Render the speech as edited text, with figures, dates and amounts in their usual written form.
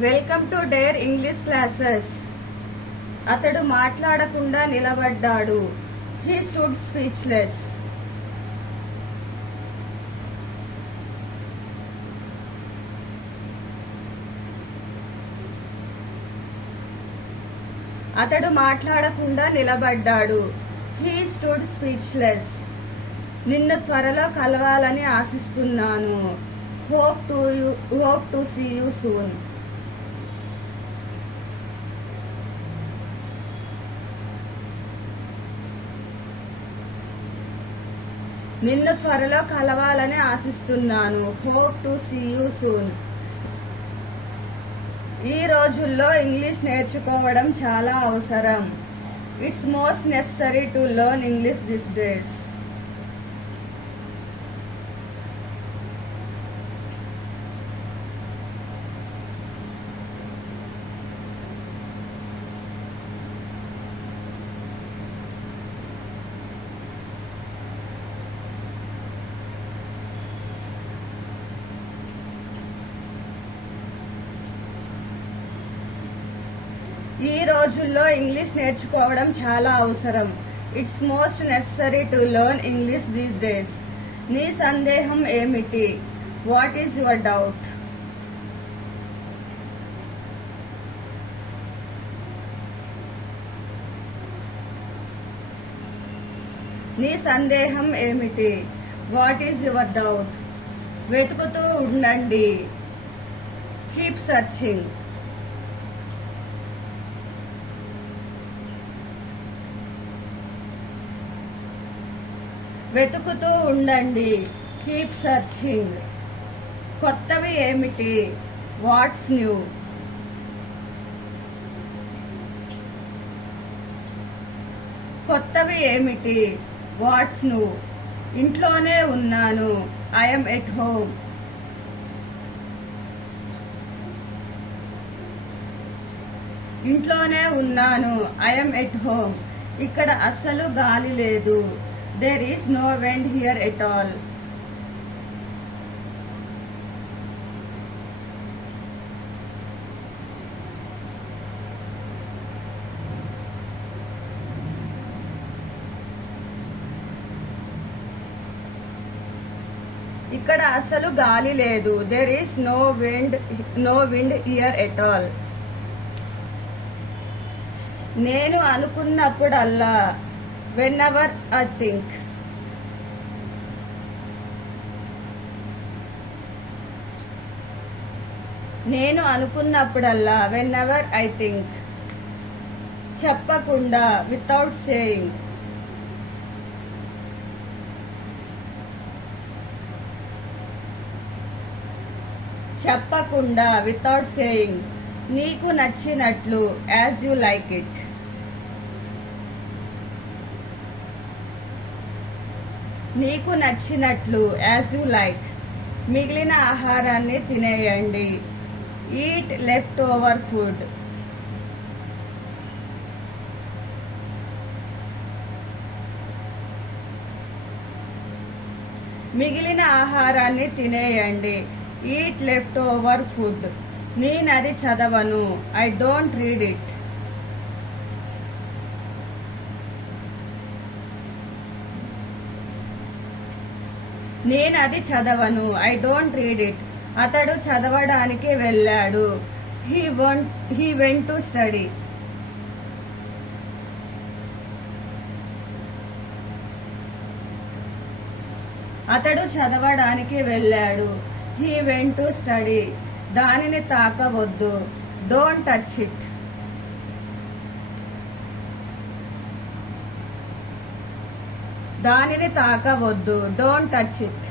Welcome to Dare English classes. అతడు మాట్లాడకుండా నిలబడ్డాడు. He stood speechless. అతడు మాట్లాడకుండా నిలబడ్డాడు. He stood speechless. నిన్ను త్వరలో కలవాలని ఆశిస్తున్నాను. Hope to see you soon. నిన్ను త్వరలో కలవాలని ఆశిస్తున్నాను. Hope to see you soon. ఈ రోజుల్లో ఇంగ్లీష్ నేర్చుకోవడం చాలా అవసరం. It's most necessary to learn English this days. ఈ రోజుల్లో ఇంగ్లీష్ నేర్చుకోవడం చాలా అవసరం. It's most necessary to learn English these days. నీ సందేహం ఏమిటి? What is your doubt? నీ సందేహం ఏమిటి? What is your doubt? వెతుకుతూ ఉండండి. Keep searching. వెతుకుతూ ఉండండి. Keep searching. కొత్తవి ఏమిటి? Watts new? కొత్తవి ఏమిటి? Watts new? ఇంట్లోనే ఉన్నాను. I'm at home. ఇంట్లోనే ఉన్నాను. I'm at home. ఇక్కడ అస్సలు గాలి లేదు. There is no wind here at all. ఇక్కడ అసలు గాలి లేదు. There is no wind here at all. నేను అనుకున్నప్పుడల్లా. Whenever I think. నేను అనుకున్నప్పుడల్లా. Whenever I think. చెప్పకుండా. Without saying. చెప్పకుండా. Without saying. నీకు నచ్చినట్లు. As you like it. నీకు నచ్చినట్లు. As you like. మిగిలిన ఆహారాన్ని తినేయండి. Eat leftover food. మిగిలిన ఆహారాన్ని తినేయండి. Eat leftover food. నేనది చదవను. I don't read it. నేనది చదవను. I don't read it. అతడు చదవడానికి వెళ్ళాడు. He went to study. అతడు చదవడానికి వెళ్ళాడు. He went to study. దానిని తాకవద్దు. Don't touch it. దానిని తాకవద్దు. Don't touch it.